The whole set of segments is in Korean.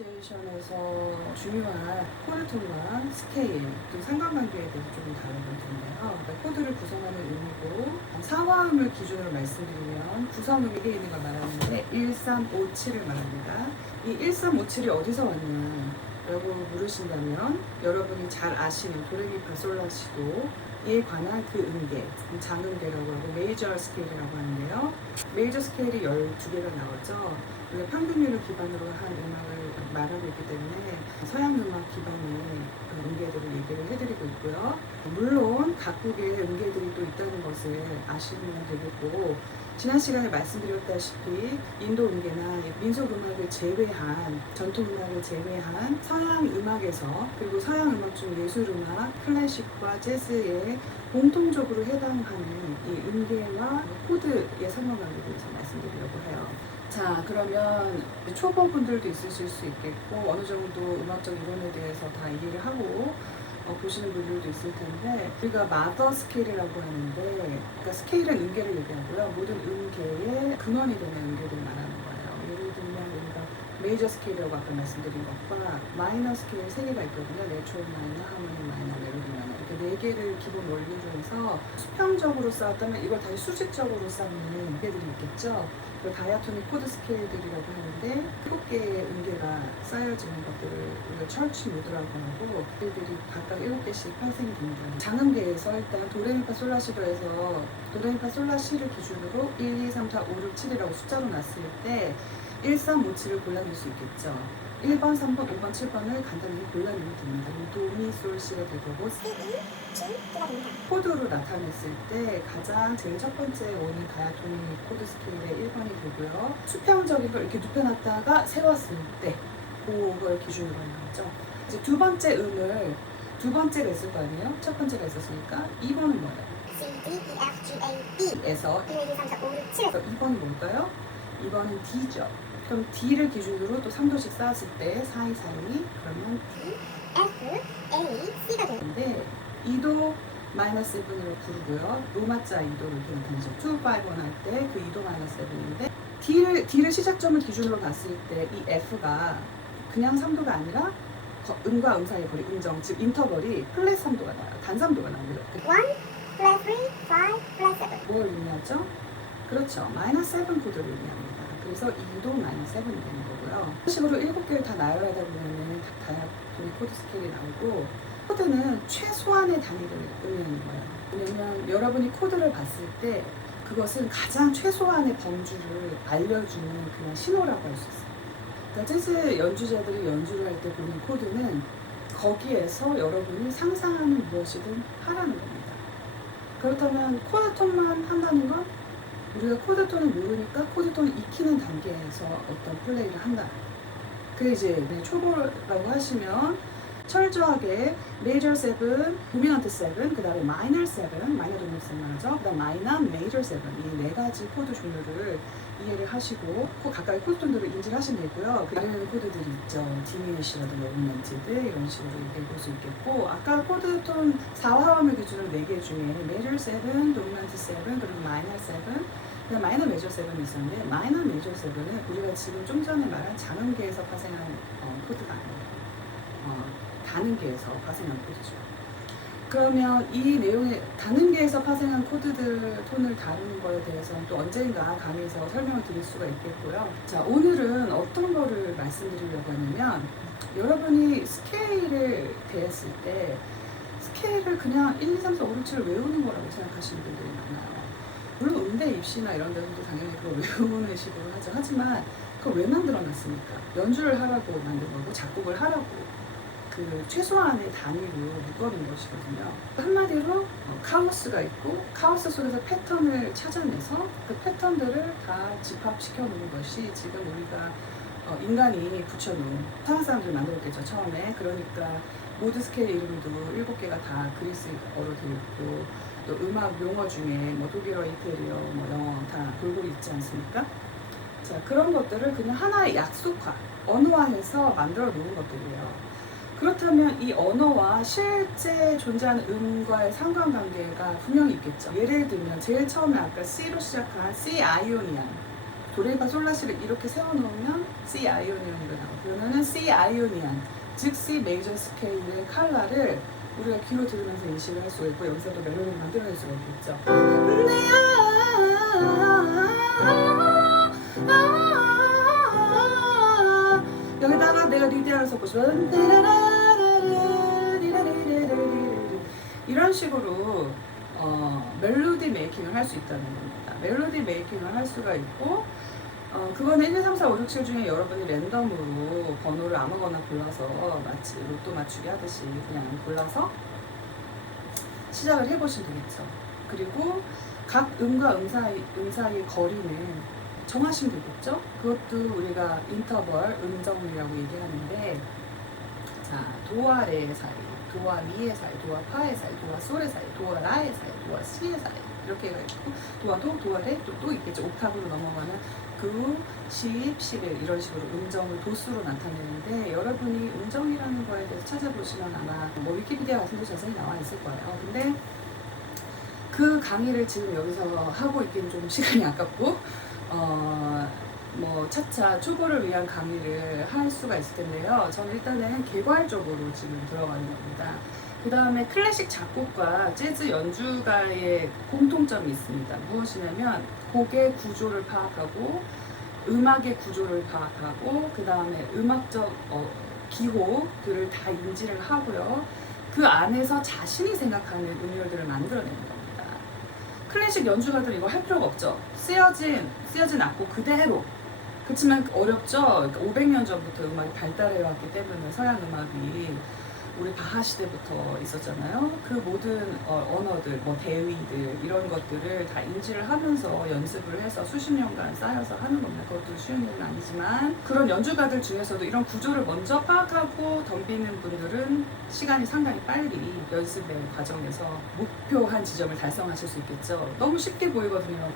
아르페지에이션에서 중요한 코드톤과 스케일, 또 상관관계에 대해서 조금 다뤄볼 텐데요. 그러니까 코드를 구성하는 음이고, 사화음을 기준으로 말씀드리면 구성음이 이게 있는 걸 말하는데 1357을 말합니다. 이 1357이 어디서 왔냐 라고 물으신다면 여러분이 잘 아시는 도레미파솔라시도에 관한 그 음계, 장음계라고 하고 메이저 스케일이라고 하는데요. 메이저 스케일이 12개가 나오죠. 우리가 평균율을 기반으로 한 음악을 말하고 있기 때문에 서양 음악 기반의 음계들을 얘기를 해드리고 있고요. 물론 각국의 음계들이 또 있다는 것을 아시면 되겠고, 지난 시간에 말씀드렸다시피 인도 음계나 민속 음악을 제외한, 전통 음악을 제외한 서양 음악에서, 그리고 서양 음악 중 예술 음악, 클래식과 재즈에 공통적으로 해당하는 이 음계와 코드의 상관관계에 대해서 말씀드리려고 해요. 자, 그러면 초보분들도 있으실 수 있겠고, 어느 정도 음악적 이론에 대해서 다 이해를 하고 보시는 분들도 있을 텐데, 우리가 마더 스케일이라고 하는데, 그러니까 스케일은 음계를 얘기하고요. 모든 음계의 근원이 되는 음계들을 말하는 거예요. 예를 들면 우리가 메이저 스케일이라고 아까 말씀드린 것과 마이너 스케일 3개가 있거든요. 내추럴 마이너, 하모니 마이너, 멜로디 마이너, 이렇게 4개를 기본 원리 중에서 수평적으로 쌓았다면 이걸 다시 수직적으로 쌓는 음계들이 있겠죠. 그 다이아토닉 코드 스케일들이라고 하는데 7개의 음계가 쌓여지는 것들을 우리가 철치 모드라고 하고, 이들이 각각 7개씩 발생됩니다. 장음계에서 일단 도레미파솔라시도에서 도레미파솔라시를 기준으로 1, 2, 3, 4, 5, 6, 7이라고 숫자로 놨을 때 1, 3, 5, 7을 골라낼 수 있겠죠. 1번, 3번, 5번, 7번을 간단히 골라내면 됩니다. 도미, 솔, 시가 될 거고, 코드로 나타냈을 때 가장 제일 첫 번째 오는 다이아토닉 코드 스케일의 1번이 되고요. 수평적인 걸 이렇게 눕혀놨다가 세웠을 때 그걸 기준으로 하는 거죠. 이제 두 번째 음을 두 번째가 있을 거 아니에요? 첫 번째가 있었으니까 2번은 뭐예요? C, D, E, F, G, A, B 에서 1, 2, 3, 4, 5, 6, 7 2번이 뭘까요? 2번은 D죠. 그럼 D를 기준으로 또 3도씩 쌓았을 때 4, 2, 4, 2 그러면 D, F, A, C가 근데 되는데 2도 마이너스 7으로 부르고요. 로마자 2도 이렇게 나타나죠. 2, 5, 1 할 때 그 2도 마이너스 7인데 D를 시작점을 기준으로 봤을 때 이 F가 그냥 3도가 아니라 음과 음 사이의 거리, 음정, 즉 인터벌이 플랫 3도가 나와요. 단 3도가 나옵니다. 1, flat 3, 5, flat 7 뭘 의미하죠? 그렇죠. 마이너스 7 코드를 의미합니다. 그래서 2도 마이너스 7이 되는 거고요. 이런 식으로 7개를 다 나열하다 보면 다이아토닉 코드 스케일이 나오고, 코드는 최소한의 단위를 의미하는 거예요. 왜냐면 여러분이 코드를 봤을 때 그것은 가장 최소한의 범주를 알려주는 그냥 신호라고 할 수 있어요. 그러니까 재즈 연주자들이 연주를 할 때 보는 코드는 거기에서 여러분이 상상하는 무엇이든 하라는 겁니다. 그렇다면 코드톤만 한다는 건 우리가 코드톤을 모르니까 코드톤을 익히는 단계에서 어떤 플레이를 한다. 그게 이제 초보라고 하시면 철저하게 메이저 7, 도미넌트 7, 그 다음에 마이너 7, 마이너 도미넌트 7 말하죠. 그 다음 마이너, 메이저 7, 이 4가지 코드 종류를 이해를 하시고 각각의 코드톤들을 인지를 하시면 되고요. 다른 코드들이 있죠. 디미니시라든가 오그멘티드 이런 식으로 얘기해 볼 수 있겠고, 아까 코드톤 4화음을 기준으로 4개 중에 메이저 7, 도미넌트 7, 그리고 마이너 7, 그다음 마이너 메이저 7이 있었는데, 마이너 메이저 7은 우리가 지금 좀 전에 말한 장음계에서 파생한 코드가 아니에요. 다능계에서 파생한 코드죠. 그러면 이 내용의 다능계에서 파생한 코드들 톤을 다루는 거에 대해서는 또 언젠가 강의에서 설명을 드릴 수가 있겠고요. 자, 오늘은 어떤 거를 말씀드리려고 하냐면, 여러분이 스케일을 대했을 때 스케일을 그냥 1, 2, 3, 4, 5, 6, 7을 외우는 거라고 생각하시는 분들이 많아요. 물론 음대 입시나 이런 데서도 당연히 그걸 외우는 식으로 하죠. 하지만 그걸 왜 만들어놨습니까? 연주를 하라고 만든 거고 작곡을 하라고 그 최소한의 단위로 묶어놓은 것이거든요. 한마디로 카오스가 있고, 카오스 속에서 패턴을 찾아내서 그 패턴들을 다 집합시켜 놓은 것이 지금 우리가 인간이 붙여놓은, 서양 사람들이 만들었겠죠, 처음에. 그러니까 모드 스케일 이름도 7개가 다 그리스어로 되어 있고, 또 음악 용어 중에 뭐 독일어, 이태리어, 뭐 영어 다 골고루 있지 않습니까? 자, 그런 것들을 그냥 하나의 약속화, 언어화해서 만들어 놓은 것들이에요. 그렇다면 이 언어와 실제 존재하는 음과의 상관관계가 분명히 있겠죠. 예를 들면 제일 처음에 아까 C로 시작한 C 아이오니안, 도레미파솔라시를 이렇게 세워놓으면 C 아이오니안으로 나오고, 그러면은 C 아이오니안, 즉 C 메이저 스케일의 칼라를 우리가 귀로 들으면서 인식을 할 수가 있고 여기서도 멜로디를 만들어낼 수가 있겠죠. 여기다가 내가 리드를 섞고 싶어. 이런 식으로 멜로디 메이킹을 할 수 있다는 겁니다. 멜로디 메이킹을 할 수가 있고 그거는 1, 2, 3, 4, 5, 6, 7 중에 여러분이 랜덤으로 번호를 아무거나 골라서 마치 로또 맞추기 하듯이 그냥 골라서 시작을 해보시면 되겠죠. 그리고 각 음과 음 사이의 거리는 정하시면 되겠죠. 그것도 우리가 인터벌, 음정이라고 얘기하는데, 자, 도와 레의 사이, 도와 미의 사이, 도와 파의 사이, 도와 솔의 사이, 도와 라의 사이, 도와 시의 사이 이렇게 해가지고 도와 도, 도와 레 또 있겠죠. 옥탑으로 넘어가는 9, 10, 11 이런 식으로 음정을 도수로 나타내는데 여러분이 음정이라는 거에 대해서 찾아보시면 아마 뭐 위키피디아 같은 데 자세히 나와 있을 거예요. 근데 그 강의를 지금 여기서 하고 있기는 좀 시간이 아깝고 뭐 차차 초보를 위한 강의를 할 수가 있을 텐데요. 저는 일단은 개괄적으로 지금 들어가는 겁니다. 그 다음에 클래식 작곡과 재즈 연주가의 공통점이 있습니다. 무엇이냐면 곡의 구조를 파악하고 음악의 구조를 파악하고 그 다음에 음악적 기호들을 다 인지를 하고요. 그 안에서 자신이 생각하는 음율들을 만들어내는 겁니다. 클래식 연주가들 이거 할 필요가 없죠. 쓰여진 악보 그대로. 그렇지만 어렵죠. 500년 전부터 음악이 발달해 왔기 때문에 서양 음악이 우리 바하 시대부터 있었잖아요. 그 모든 언어들, 뭐 대위들 이런 것들을 다 인지를 하면서 연습을 해서 수십 년간 쌓여서 하는 겁니다. 그것도 쉬운 일은 아니지만 그런 연주가들 중에서도 이런 구조를 먼저 파악하고 덤비는 분들은 시간이 상당히 빨리 연습의 과정에서 목표한 지점을 달성하실 수 있겠죠. 너무 쉽게 보이거든요.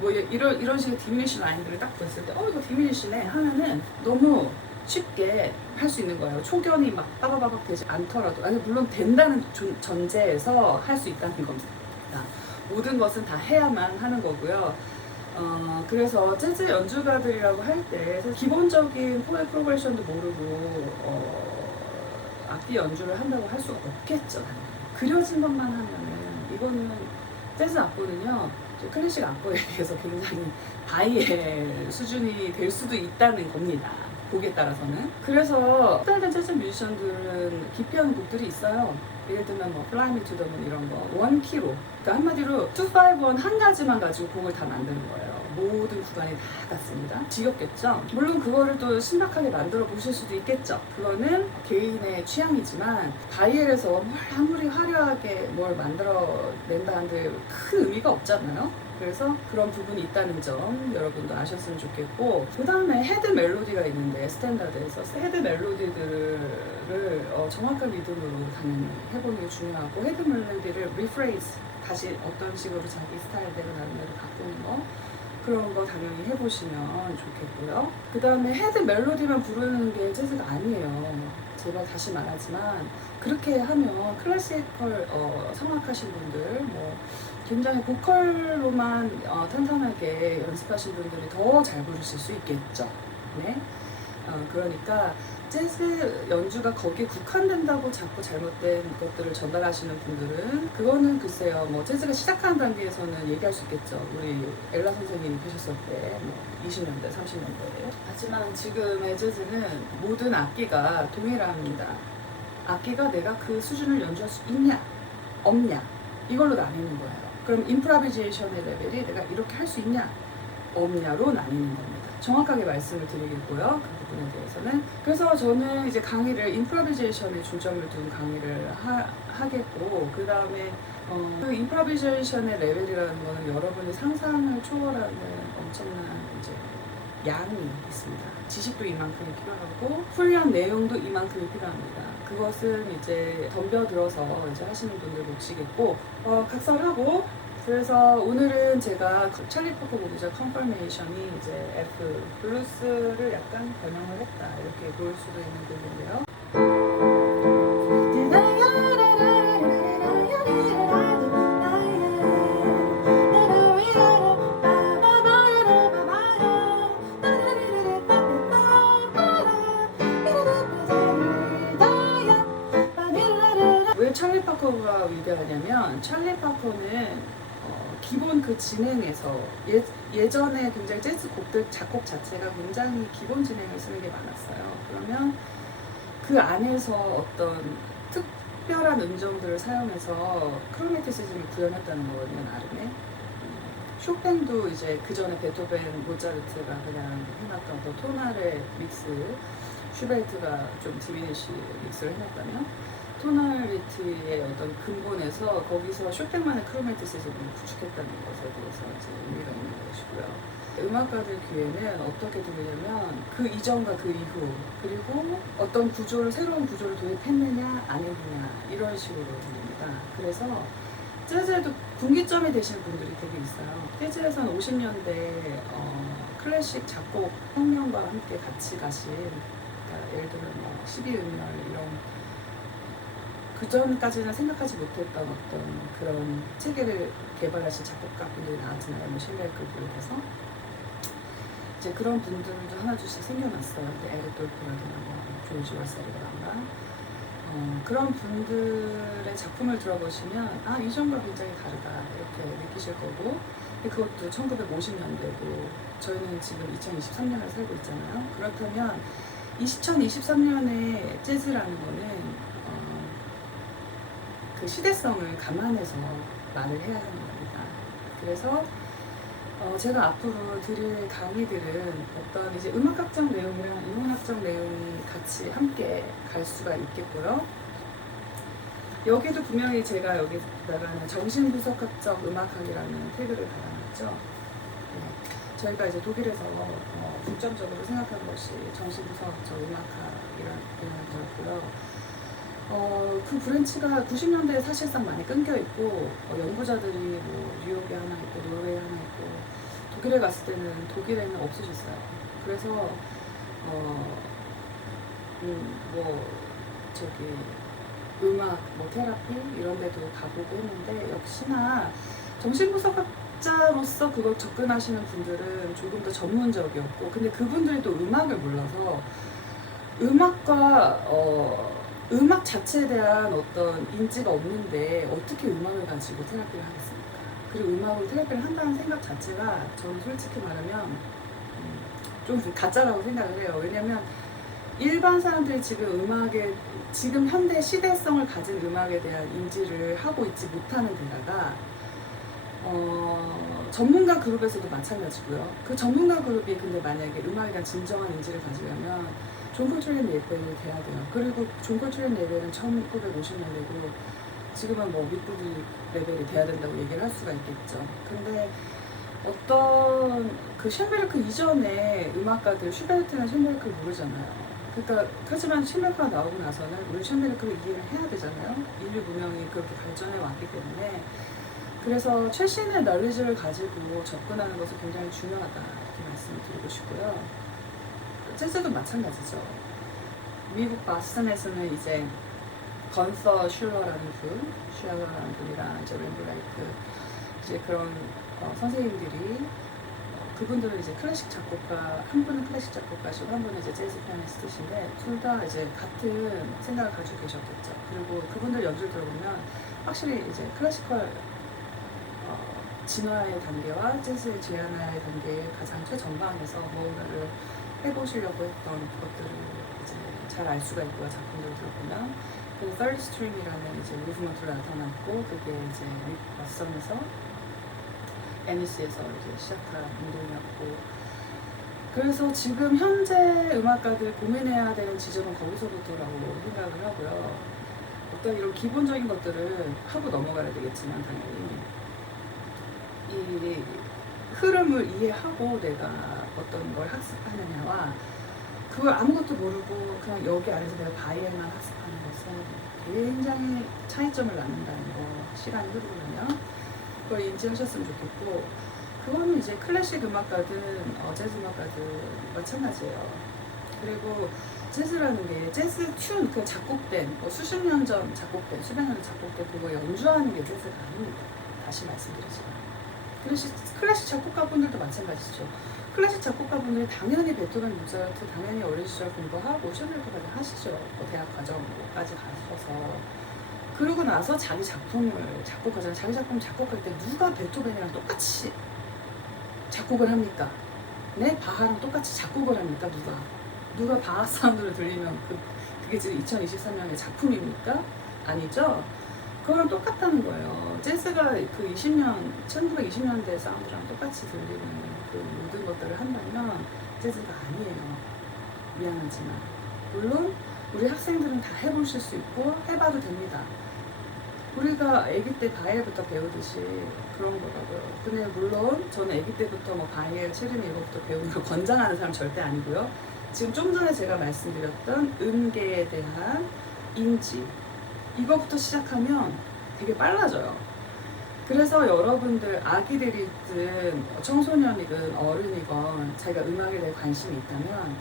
뭐 이런 식의 디미니시 라인들을 딱 봤을 때 이거 디미니시네 하면은 너무 쉽게 할 수 있는 거예요. 초견이 막 빠바바박 되지 않더라도 아니 물론 된다는 전제에서 할 수 있다는 겁니다. 모든 것은 다 해야만 하는 거고요. 그래서 재즈 연주가들이라고 할 때 기본적인 코드 프로그레션도 모르고 악기 연주를 한다고 할 수가 없겠죠. 그려진 것만 하면은 이거는 재즈 악보는요. 클래식 악보에 비해서 굉장히 바이엘 수준이 될 수도 있다는 겁니다. 곡에 따라서는. 그래서 스타일된 재즈 뮤지션들은 기피하는 곡들이 있어요. 예를 들면 뭐 Fly Me to the Moon 이런 거 원키로, 그러니까 한마디로 251 한 가지만 가지고 곡을 다 만드는 거예요. 모든 구간이 다 같습니다. 지겹겠죠? 물론 그거를 또 신박하게 만들어 보실 수도 있겠죠. 그거는 개인의 취향이지만 바이엘에서 뭘 아무리 화려하게 뭘 만들어 낸다 한들 큰 의미가 없잖아요. 그래서 그런 부분이 있다는 점 여러분도 아셨으면 좋겠고, 그 다음에 헤드 멜로디가 있는데 스탠다드에서 헤드 멜로디들을 정확한 리듬으로 당연히 해보는 게 중요하고, 헤드 멜로디를 리프레이즈 다시 어떤 식으로 자기 스타일대로 나름대로 바꾸는 거, 그런 거 당연히 해보시면 좋겠고요. 그 다음에 헤드 멜로디만 부르는 게 재즈가 아니에요. 제가 다시 말하지만 그렇게 하면 클래시컬 성악하신 분들 뭐 굉장히 보컬로만 탄탄하게 연습하신 분들이 더 잘 부르실 수 있겠죠. 네. 그러니까 재즈 연주가 거기에 국한된다고 자꾸 잘못된 것들을 전달하시는 분들은 그거는 글쎄요, 뭐 재즈가 시작하는 단계에서는 얘기할 수 있겠죠. 우리 엘라 선생님이 계셨을 때 뭐 20년대, 30년대. 하지만 지금의 재즈는 모든 악기가 동일합니다. 악기가 내가 그 수준을 연주할 수 있냐, 없냐, 이걸로 나뉘는 거예요. 그럼 임프로비제이션의 레벨이 내가 이렇게 할 수 있냐, 없냐로 나뉘는 겁니다. 정확하게 말씀을 드리겠고요. 그 부분에 대해서는. 그래서 저는 이제 강의를 임프로비제이션에 중점을 둔 강의를 하겠고, 그 다음에 그 임프로비제이션의 레벨이라는 거는 여러분이 상상을 초월하는 엄청난 이제 양이 있습니다. 지식도 이만큼이 필요하고 훈련 내용도 이만큼이 필요합니다. 그것은 이제 덤벼들어서 이제 하시는 분들 몫이겠고, 각설하고. 그래서 오늘은 제가 찰리 포커 곡이죠. 컨퍼메이션이 이제 F 블루스를 약간 변형을 했다, 이렇게 볼 수도 있는 곡인데요. 찰리 파커가 위대하냐면 찰리 파커는 기본 그 진행에서 예전에 굉장히 재즈 곡들 작곡 자체가 굉장히 기본 진행을 쓰는 게 많았어요. 그러면 그 안에서 어떤 특별한 음정들을 사용해서 크로매티시즘을 구현했다는 거거든요, 나름의. 쇼팽도 이제 그 전에 베토벤, 모차르트가 그냥 해놨던 그 토날의 믹스, 슈베르트가 좀 디미니시 믹스를 해놨다면 토널리티의 어떤 근본에서 거기서 쇼팽만의 크로매티시즘을 구축했다는 것에 대해서 이제 의미가 있는 것이고요. 음악가들 귀에는 어떻게 들리냐면 그 이전과 그 이후 그리고 어떤 구조를 새로운 구조를 도입했느냐 안 했느냐 이런 식으로 들립니다. 그래서 재즈에도 분기점이 되시는 분들이 되게 있어요. 재즈에서는 50년대 클래식 작곡 혁명과 함께 같이 가신 그러니까 예를 들면 뭐 12음열 이런 그 전까지는 생각하지 못했던 어떤 그런 체계를 개발하신 작곡가분들이 나왔잖아요. 뭐 실레이크를 비롯해서 이제 그런 분들도 하나둘씩 생겨났어요. 에릭 돌프라든가 뭐 조지 월셀이라든가 그런 분들의 작품을 들어보시면 아 이전과 굉장히 다르다 이렇게 느끼실 거고 근데 그것도 1950년대고 저희는 지금 2023년을 살고 있잖아요. 그렇다면 2023년에 재즈라는 거는 그 시대성을 감안해서 말을 해야 하는 겁니다. 그래서 제가 앞으로 드릴 강의들은 어떤 이제 음악학적 내용이랑 인문학적 내용이 같이 함께 갈 수가 있겠고요. 여기도 분명히 제가 여기다가는 정신분석학적 음악학이라는 태그를 달아놨죠. 네. 저희가 이제 독일에서 중점적으로 생각한 것이 정신분석학적 음악학이라는 거였고요. 그 브랜치가 90년대에 사실상 많이 끊겨 있고 연구자들이 뭐 뉴욕에 하나 있고 노르웨이에 하나 있고 독일에 갔을 때는 독일에는 없어졌어요. 그래서 뭐 저기 음악, 뭐 테라피 이런 데도 가보고 했는데 역시나 정신분석학자로서 그걸 접근하시는 분들은 조금 더 전문적이었고 근데 그분들도 음악을 몰라서 음악과 음악 자체에 대한 어떤 인지가 없는데 어떻게 음악을 가지고 테라피를 하겠습니까? 그리고 음악으로 테라피를 한다는 생각 자체가 저는 솔직히 말하면 좀 가짜라고 생각을 해요. 왜냐면 일반 사람들이 지금 현대 시대성을 가진 음악에 대한 인지를 하고 있지 못하는 데다가 전문가 그룹에서도 마찬가지고요. 그 전문가 그룹이 근데 만약에 음악에 대한 진정한 인지를 가지려면 존 콜트레인 레벨이 돼야 돼요. 그리고 존 콜트레인 레벨은 1950년대고 지금은 뭐 윗부디 레벨이 돼야 된다고 얘기를 할 수가 있겠죠. 근데 어떤 그 쇤베르크 이전에 음악가들 슈베르트나 쇤베르크를 모르잖아요. 그러니까 하지만 쇤베르크가 나오고 나서는 우리 쇤베르크를 이해를 해야 되잖아요. 인류 문명이 그렇게 발전해 왔기 때문에 그래서 최신의 널리지를 가지고 접근하는 것은 굉장히 중요하다 이렇게 말씀을 드리고 싶고요. 재즈도 마찬가지죠. 미국 바스턴에서는 이제 건서 슐러라는 분이랑 이제 렘브라이트 이제 그런 선생님들이 그분들은 이제 클래식 작곡가 한 분은 클래식 작곡가시고 한 분은 이제 재즈 피아니스트신데 둘 다 이제 같은 생각을 가지고 계셨겠죠. 그리고 그분들 연주를 들어보면 확실히 이제 클래시컬 진화의 단계와 재즈의 재현화의 단계의 가장 최전방에서 무언가를 해보시려고 했던 것들을 이제 잘 알 수가 있고요. 작품들을 들어보면 그 third string이라는 이제 무브먼트로 나타났고 그게 이제 미국 버스턴에서 NEC에서 이제 시작한 운동이었고 그래서 지금 현재 음악가들 고민해야 되는 지점은 거기서부터라고 생각을 하고요. 어떤 이런 기본적인 것들을 하고 넘어가야 되겠지만 당연히 이 흐름을 이해하고 내가 어떤 걸 학습하느냐와 그걸 아무것도 모르고 그냥 여기 안에서 내가 바이엘만 학습하는 것은 굉장히 차이점을 낳는다는 거 시간이 흐르고 나면 그걸 인지하셨으면 좋겠고 그거는 이제 클래식 음악가든 재즈 음악가든 마찬가지예요. 그리고 재즈라는 게 재즈 튠 그 작곡된 수십 년 전 작곡된 수백 년 전 작곡된 그거 연주하는 게 재즈가 아닙니다. 다시 말씀드리지만 클래식 작곡가분들도 마찬가지죠. 클래식 작곡가분들이 당연히 베토벤, 모차르트 당연히 어린 시절 공부하고 쇤베르크까지 하시죠. 대학 과정까지 가셔서 그러고 나서 자기 작품을 작곡하잖아요. 자기 작품 작곡할 때 누가 베토벤이랑 똑같이 작곡을 합니까? 네? 바하랑 똑같이 작곡을 합니까? 누가 바하 사운드를 들리면 그게 지금 2023년의 작품입니까? 아니죠? 그거랑 똑같다는 거예요. 재즈가 그 1920년대 사운드랑 똑같이 들리는 그 모든 것들을 한다면 재즈가 아니에요. 미안하지만. 물론 우리 학생들은 다 해보실 수 있고 해봐도 됩니다. 우리가 아기 때 바이엘부터 배우듯이 그런 거라고요. 근데 물론 저는 아기 때부터 뭐 바이엘, 체르니 이거부터 배우는 걸 권장하는 사람 절대 아니고요. 지금 좀 전에 제가 말씀드렸던 음계에 대한 인지 이거부터 시작하면 되게 빨라져요. 그래서 여러분들 아기들이든 청소년이든 어른이건 자기가 음악에 대해 관심이 있다면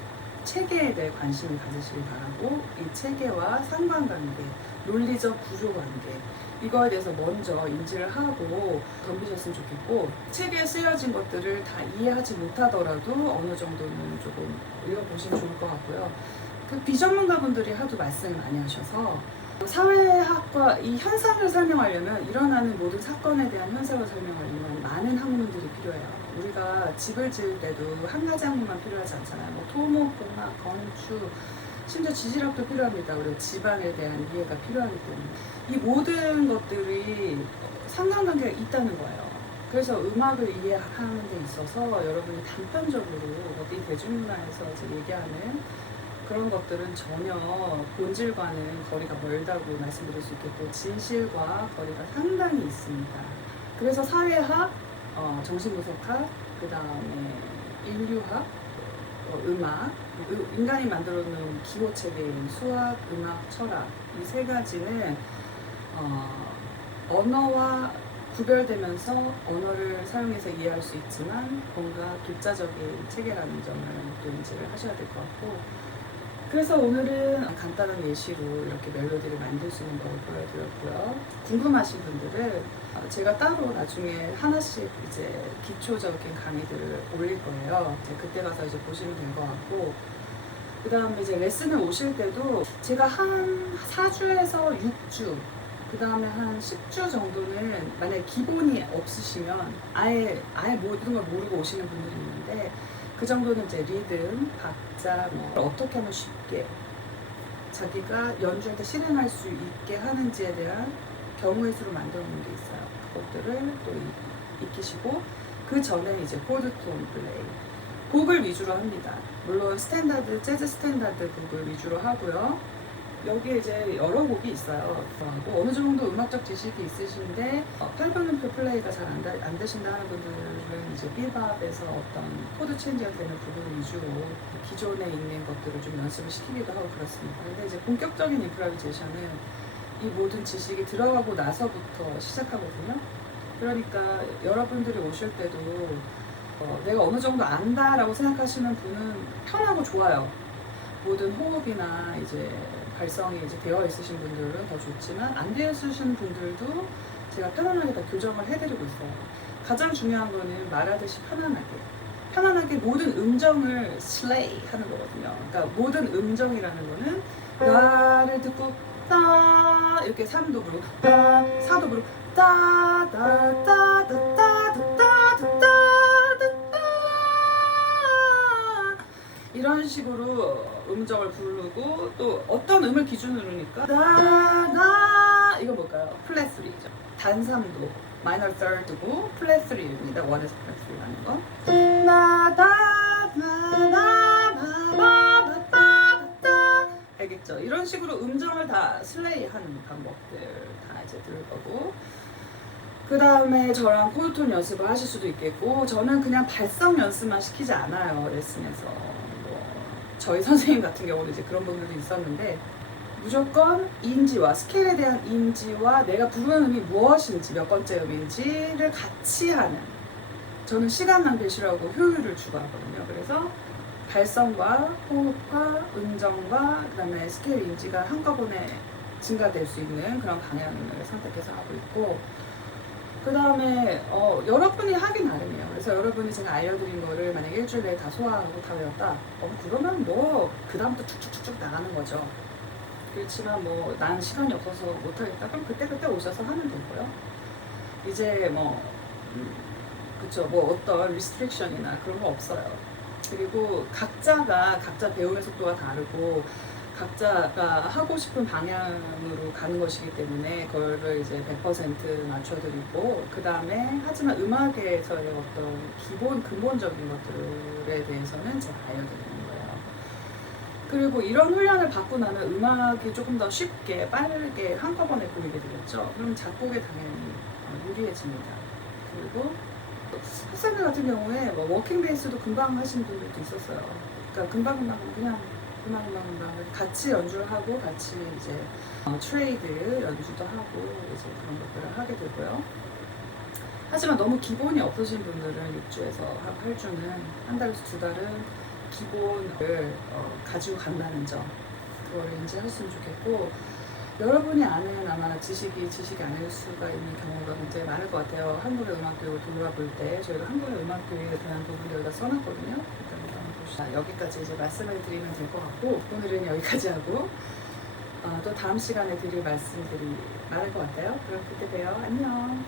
체계에 대해 관심을 가지시길 바라고 이 체계와 상관관계, 논리적 구조관계 이거에 대해서 먼저 인지를 하고 덤비셨으면 좋겠고 책에 쓰여진 것들을 다 이해하지 못하더라도 어느 정도는 조금 읽어보시면 좋을 것 같고요. 그 비전문가분들이 하도 말씀을 많이 하셔서 사회학과 이 현상을 설명하려면 일어나는 모든 사건에 대한 현상을 설명하려면 많은 학문들이 필요해요. 우리가 집을 지을 때도 한 가지 학문만 필요하지 않잖아요. 뭐 토목, 공학, 건축, 심지어 지질학도 필요합니다. 우리가 지방에 대한 이해가 필요하기 때문에 이 모든 것들이 상관관계가 있다는 거예요. 그래서 음악을 이해하는 데 있어서 여러분이 단편적으로 어디 대중문화에서 얘기하는 그런 것들은 전혀 본질과는 거리가 멀다고 말씀드릴 수 있겠고 진실과 거리가 상당히 있습니다. 그래서 사회학, 정신분석학, 그 다음에 인류학, 음악, 인간이 만들어놓은 기호체계인 수학, 음악, 철학 이 세 가지는 언어와 구별되면서 언어를 사용해서 이해할 수 있지만 뭔가 독자적인 체계라는 점을 또 인지를 하셔야 될 것 같고 그래서 오늘은 간단한 예시로 이렇게 멜로디를 만들 수 있는 걸 보여드렸고요. 궁금하신 분들은 제가 따로 나중에 하나씩 이제 기초적인 강의들을 올릴 거예요. 그때 가서 이제 보시면 될 것 같고 그 다음에 이제 레슨을 오실 때도 제가 한 4주에서 6주 그 다음에 한 10주 정도는 만약에 기본이 없으시면 아예 모든 걸 모르고 오시는 분들이 있는데 그 정도는 이제 리듬, 박자, 뭐 어떻게 하면 쉽게 자기가 연주할 때 실행할 수 있게 하는지에 대한 경우의 수로 만들어 놓은 게 있어요. 그것들을 또 익히시고 그 전에 이제 코드 톤 플레이 곡을 위주로 합니다. 물론 스탠다드, 재즈 스탠다드 곡을 위주로 하고요. 여기에 이제 여러 곡이 있어요. 그리고 어느 정도 음악적 지식이 있으신데 8분음표 플레이가 잘 안 되신다 하는 분들은 이제 비밥에서 어떤 코드 체인지가 되는 부분 위주로 기존에 있는 것들을 좀 연습을 시키기도 하고 그렇습니다. 근데 이제 본격적인 임프로비제이션은 이 모든 지식이 들어가고 나서부터 시작하거든요. 그러니까 여러분들이 오실 때도 내가 어느 정도 안다라고 생각하시는 분은 편하고 좋아요. 모든 호흡이나 이제 발성이 이제 되어 있으신 분들은 더 좋지만 안 되어 있으신 분들도 제가 편안하게 다 교정을 해드리고 있어요. 가장 중요한 거는 말하듯이 편안하게 모든 음정을 슬레이 하는 거거든요. 그러니까 모든 음정이라는 거는 나를 듣고 따 이렇게 3도 부르고 따 4도 부르고 따 따 따 따 따 따 따 이런 식으로 음정을 부르고 또 어떤 음을 기준으로니까 나 이거 뭘까요? 플랫 3죠. 단 3도 마이너 3고 플랫 3입니다. 1에서 플랫 3라는 거. 알겠죠? 이런 식으로 음정을 다 슬레이하는 방법들 다 이제 들을 거고 그 다음에 저랑 코드톤 연습을 하실 수도 있겠고 저는 그냥 발성 연습만 시키지 않아요. 레슨에서 저희 선생님 같은 경우는 이제 그런 분들도 있었는데 무조건 인지와 스케일에 대한 인지와 내가 부르는 음이 무엇인지 몇 번째 음인지를 같이 하는 저는 시간 낭비 싫어하고 효율을 추구하거든요. 그래서 발성과 호흡과 음정과 그 다음에 스케일 인지가 한꺼번에 증가될 수 있는 그런 방향을 선택해서 하고 있고 그 다음에 여러분이 하기 나름이에요. 그래서 여러분이 제가 알려드린 거를 만약에 일주일 내에 다 소화하고 다 외웠다 그러면 뭐 그 다음부터 쭉쭉쭉쭉 나가는 거죠. 그렇지만 뭐 난 시간이 없어서 못하겠다. 그럼 그때 오셔서 하면 되고요. 이제 뭐 그쵸, 뭐 어떤 리스트릭션이나 그런 거 없어요. 그리고 각자 배움의 속도가 다르고 각자가 하고 싶은 방향으로 가는 것이기 때문에 그거를 이제 100% 맞춰드리고, 그 다음에 하지만 음악에서의 어떤 근본적인 것들에 대해서는 제가 알려드리는 거예요. 그리고 이런 훈련을 받고 나면 음악이 조금 더 쉽게 빠르게 한꺼번에 보이게 되겠죠. 그럼 작곡에 당연히 유리해집니다. 그리고 학생들 같은 경우에 뭐 워킹 베이스도 금방 하시는 분들도 있었어요. 그러니까 금방 그냥 같이 연주를 하고 같이 이제 트레이드 연주도 하고 이제 그런 것들을 하게 되고요. 하지만 너무 기본이 없으신 분들은 6주에서 한 8주는 한 달에서 2달은 기본을 가지고 간다는 점, 그거를 인지하셨으면 좋겠고, 여러분이 아는 아마 지식이 아닐 수가 있는 경우가 굉장히 많을 것 같아요. 한국의 음악교육을 돌아볼 때 저희가 한국의 음악교육에 대한 부분을 여기다 써놨거든요. 여기까지 이제 말씀을 드리면 될 것 같고, 오늘은 여기까지 하고 또 다음 시간에 드릴 말씀들이 많을 것 같아요. 그럼 그때 봬요. 안녕.